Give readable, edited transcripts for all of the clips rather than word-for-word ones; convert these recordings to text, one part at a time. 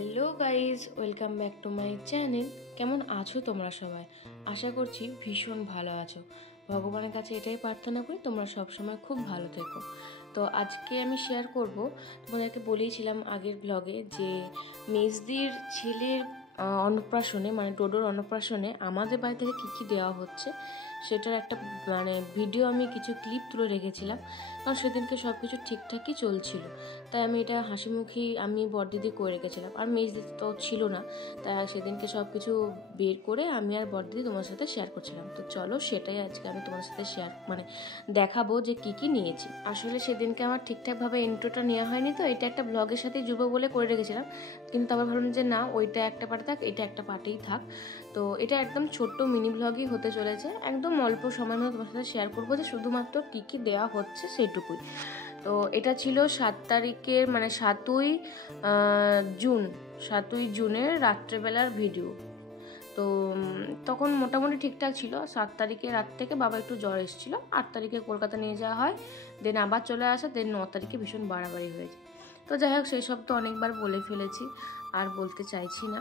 Hello guys, welcome back to my channel. কেমন আছো তোমরা সবাই? আশা করছি ভীষণ ভালো আছো। ভগবানের কাছে এটাই প্রার্থনা করি তোমরা সবসময় খুব ভালো থেকো। তো আজকে আমি শেয়ার করব, তোমাদেরকে বলেইছিলাম আগের ব্লগে যে মেজদির ছেলের অন্নপ্রাশনে, মানে ডোডোর অন্নপ্রাশনে আমাদের বাড়ি থেকে কী কী দেওয়া হচ্ছে সেটার একটা ভিডিও আমি কিছু ক্লিপ তুলে রেখেছিলাম। কারণ সেদিনকে সব কিছু ঠিকঠাকই চলছিল, তাই আমি এটা হাসি মুখে আমি বড়দিদি করে রেখেছিলাম। আর মেজদিদি তো ছিল না, তাই সেদিনকে সব কিছু বের করে আমি আর বড়দিদি তোমার সাথে শেয়ার করছিলাম। তো চলো সেটাই আজকে আমি তোমার সাথে দেখাবো যে কি কি নিয়েছি। আসলে সেদিনকে আমার ঠিকঠাকভাবে ইন্ট্রোটা নেওয়া হয়নি, তো এটা একটা ব্লগের সাথে যুব বলে করে রেখেছিলাম। কিন্তু আবার ভাবলাম যে না, ওইটা একটা পার্টে থাক, এটা একটা পার্টেই থাক। তো এটা একদম ছোট্ট মিনি ব্লগই হতে চলেছে, একদম অল্প সময়ের মধ্যে তোমার সাথে শেয়ার করবো যে শুধুমাত্র কী কী দেওয়া হচ্ছে সেইটুকুই। তো এটা ছিল 7 তারিখের, মানে 7ই জুনের রাত্রেবেলার ভিডিও। তো তখন মোটামুটি ঠিকঠাক ছিল। 7 তারিখে রাত থেকে বাবা একটু জ্বর এসেছিলো, 8 তারিখে কলকাতা নিয়ে যাওয়া হয়, দেন আবার চলে আসা, দেন 9 তারিখে ভীষণ বাড়াবাড়ি হয়েছে। তো যাই হোক, সেই সব তো অনেকবার বলে ফেলেছি, আর বলতে চাইছি না।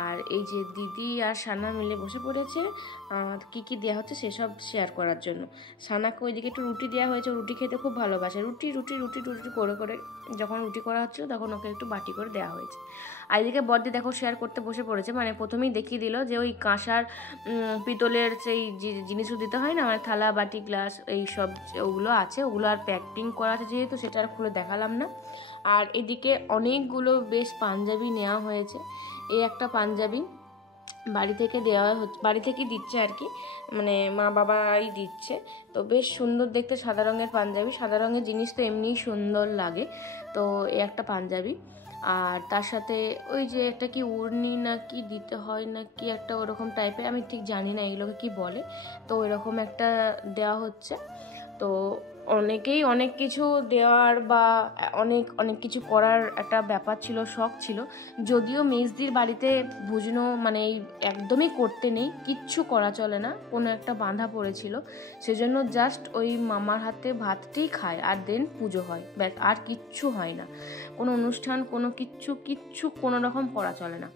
আর এই যে দিদি আর সানা মিলে বসে পড়েছে কি কি দেওয়া হচ্ছে সেসব শেয়ার করার জন্য। সানাকে ওইদিকে একটু রুটি দেওয়া হয়েছে, রুটি খেতে খুব ভালোবাসে। রুটি রুটি রুটি রুটি করে করে যখন রুটি করা হচ্ছিল তখন ওকে একটু বাটি করে দেওয়া হয়েছে। আর এদিকে বড়দি দেখো শেয়ার করতে বসে পড়েছে, মানে প্রথমেই দেখিয়ে দিল যে ওই কাঁসার পিতলের সেই জিনিসও দিতে হয় না, মানে থালা বাটি গ্লাস এই সব ওগুলো আছে, ওগুলো আর প্যাকিং করা আছে যেহেতু সেটা আর খুলে দেখালাম না। আর এদিকে অনেকগুলো বেশ পাঞ্জাবি নেওয়া হয়েছে। এই একটা পাঞ্জাবি বাড়ি থেকে দেওয়া হচ্ছে, বাড়ি থেকেই দিচ্ছে আর কি, মানে মা বাবাই দিচ্ছে। তো বেশ সুন্দর দেখতে, সাদা রঙের পাঞ্জাবি। সাদা রঙের জিনিস তো এমনিই সুন্দর লাগে। তো এই একটা পাঞ্জাবি, আর তার সাথে ওই যে একটা কি উড়নি না কি দিতে হয় না কি একটা ওরকম টাইপের, আমি ঠিক জানি না এগুলোকে কি বলে। তো ওইরকম একটা দেওয়া হচ্ছে। তো অনেকেই অনেক কিছু দেওয়ার বা অনেক অনেক কিছু করার একটা ব্যাপার ছিল, শখ ছিল। যদিও মেজদির বাড়িতে ভুজনো মানে একদমই করতে নেই, কিচ্ছু করা চলে না, কোনো একটা বাঁধা পড়েছিল, সেজন্য জাস্ট ওই মামার হাতে ভাতটাই খায়, আর দেন পুজো হয়, ব্যাস, আর কিচ্ছু হয় না। কোনো অনুষ্ঠান কোনো কিচ্ছু কোনো রকম করা চলে না।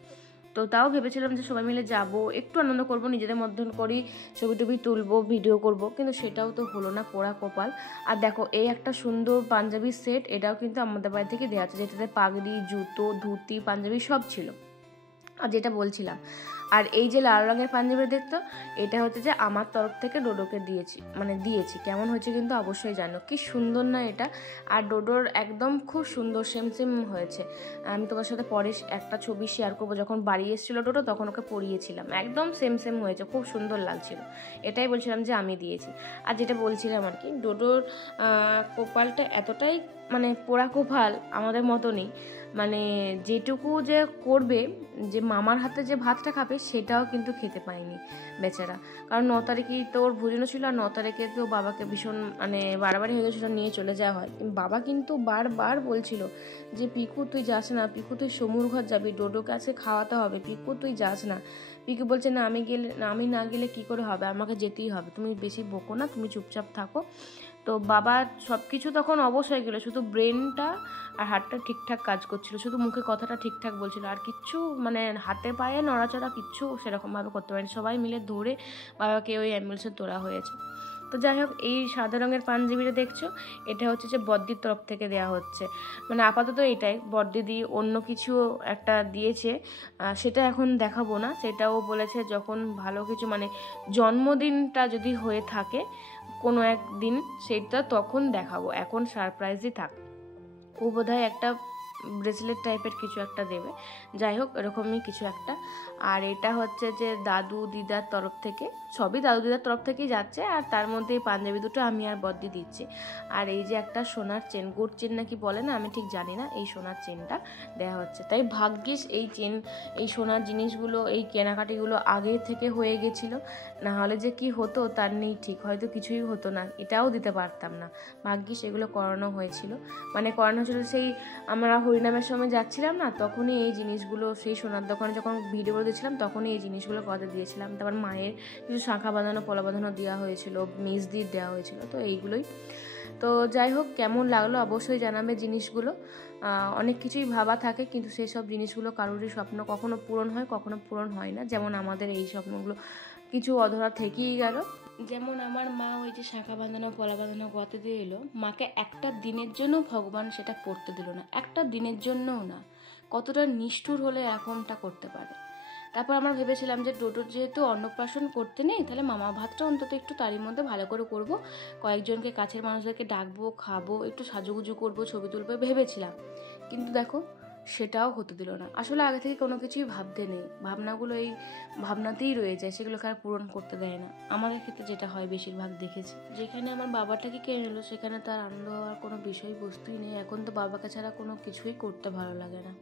তো তাও ভেবেছিলাম যে সবাই মিলে যাব, একটু আনন্দ করব, নিজেদের মধ্যে করি, ছবি টবি তুলবো, ভিডিও করব, কিন্তু সেটাও তো হলো না, পোড়া কপাল। আর দেখো এই একটা সুন্দর পাঞ্জাবির সেট, এটাও কিন্তু আমাদের বাড়ি থেকে দেওয়া আছে, যেটাতে পাগড়ি, জুতো, ধুতি, পাঞ্জাবি সব ছিল। আর যেটা বলছিলাম, আর এই যে লাল রঙের পাঞ্জাবি দেখতো, এটা হচ্ছে যে আমার তরফ থেকে ডোডোকে দিয়েছি। কেমন হয়েছে কিন্তু অবশ্যই জানো, কি সুন্দর না এটা। আর ডোডোর একদম খুব সুন্দর সেম হয়েছে। আমি তোমার সাথে পরে একটা ছবি শেয়ার করবো, যখন বাড়ি এসেছিলো ডোডো তখন ওকে পরিয়েছিলাম, একদম সেম হয়েছে, খুব সুন্দর লাগছিল। এটাই বলছিলাম যে আমি দিয়েছি। আর যেটা বলছিলাম আর কি, ডোডোর কপালটা এতটাই মানে পোড়া কপাল, আমাদের মতনই, মানে যেটুকু যে করবে, যে মামার হাতে যে ভাতটা খাবে সেটাও কিন্তু খেতে পায়নি বেচারা। কারণ 9 তারিখেই তো ওর ভোজনও ছিল, আর 9 তারিখে তো বাবাকে ভীষণ মানে বাড়াবাড়ি হয়ে গেছিলো, নিয়ে চলে যাওয়া হয়। বাবা কিন্তু বারবার বলছিল যে পিকু তুই যাস না, পিকু তুই সমুর ঘর যাবি, ডোডোকে আজকে খাওয়াতে হবে, পিকু তুই যাস না। পিকু বলছে না, আমি না গেলে কি করে হবে, আমাকে যেতেই হবে, তুমি বেশি বকো না, তুমি চুপচাপ থাকো। তো বাবা সব কিছু তখন অবশ হয়ে গেলো, শুধু ব্রেনটা আর হাতটা ঠিকঠাক কাজ করছিল, শুধু মুখে কথাটা ঠিকঠাক বলছিল, আর কিচ্ছু মানে হাতে পায়ে নড়াচড়া কিচ্ছু সেরকমভাবে করতে পারেনি। সবাই মিলে ধরে বাবাকে ওই অ্যাম্বুলেন্সে তোলা হয়েছে। তো যাই হোক, এই সাদা রঙের পাঞ্জাবিটা দেখছো, এটা হচ্ছে যে বদ্দির তরফ থেকে দেওয়া হচ্ছে, মানে আপাতত এটাই। বড়দিদি অন্য কিছু একটা দিয়েছে, সেটা এখন দেখাবো না, সেটাও বলেছে যখন ভালো কিছু মানে জন্মদিনটা যদি হয়ে থাকে কোনো একদিন, সেটা তখন দেখাবো, এখন সারপ্রাইজই থাক। ও বোধহয় একটা ব্রেসলেট টাইপের কিছু একটা দেবে, যাই হোক এরকমই কিছু একটা। আর এটা হচ্ছে যে দাদু দিদার তরফ থেকে, সবই দাদু দিদার তরফ থেকেই যাচ্ছে, আর তার মধ্যে এই পাঞ্জাবি দুটো আমি আর বদ্দি দিচ্ছি। আর এই যে একটা সোনার চেন, গোট চেন নাকি বলে না, আমি ঠিক জানি না, এই সোনার চেনটা দেওয়া হচ্ছে। তাই ভাগ্যিস এই চেন, এই সোনার জিনিসগুলো, এই কেনাকাটিগুলো আগে থেকে হয়ে গেছিলো, না হলে যে কি হতো তার নেই ঠিক, হয়তো কিছুই হতো না, এটাও দিতে পারতাম না। ভাগ্যিস এগুলো করানো হয়েছিল, মানে করানো হয়েছিল সেই আমরা হরিনামের সময় যাচ্ছিলাম না, তখনই এই জিনিসগুলো, সেই সোনার দোকানে যখন ভিডিও করে দিয়েছিলাম তখনই এই জিনিসগুলো কথা দিয়েছিলাম। তারপর মায়ের কিছু শাঁখা বাঁধানো, পলা বাঁধানো দেওয়া হয়েছিল, মেজদির দেওয়া হয়েছিল, তো এইগুলোই। তো যাই হোক, কেমন লাগলো অবশ্যই জানাবে জিনিসগুলো। অনেক কিছুই ভাবা থাকে, কিন্তু সেই সব জিনিসগুলো কারোরই স্বপ্ন কখনো পূরণ হয়, কখনো পূরণ হয় না। যেমন আমাদের এই স্বপ্নগুলো কিছু অধরা থেকেই গেল। যেমন আমার মা ওই যে শাঁখা বাঁধানো পলা বাঁধানো গতে দিয়ে এলো, মাকে একটা দিনের জন্য ভগবান সেটা করতে দিল না, একটা দিনের জন্যও না। কতটা নিষ্ঠুর হলে এরকমটা করতে পারে। তারপর আমরা ভেবেছিলাম যে ডোডোর যেহেতু অন্নপ্রাশন করতে নেই, তাহলে মামা ভাতটা অন্তত একটু তারই মধ্যে ভালো করে করব, কয়েকজনকে কাছের মানুষদেরকে ডাকবো, খাবো, একটু সাজুগুজু করবো, ছবি তুলবো ভেবেছিলাম। কিন্তু দেখো সেটাও হতে দিল না। আসলে আগে থেকে কোনো কিছুই ভাবতে নেই, ভাবনাগুলো এই ভাবনাতেই রয়ে যায়, সেগুলোকে আর পূরণ করতে দেয় না। আমাদের ক্ষেত্রে যেটা হয় বেশিরভাগ দেখেছি, যেখানে আমার বাবাটাকে কেড়ে নিল সেখানে তার আনন্দ হওয়ার কোনো বিষয়বস্তুই নেই। এখন তো বাবাকে ছাড়া কোনো কিছুই করতে ভালো লাগে না।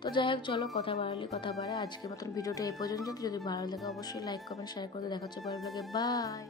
তো যাই হোক, চলো কথা বাড়ালে কথা বাড়ে। আজকের মতন ভিডিওটা এই পর্যন্ত। যদি ভালো লাগে অবশ্যই লাইক কমেন্ট শেয়ার করে দেখা হচ্ছে ভালো লাগে। বাই।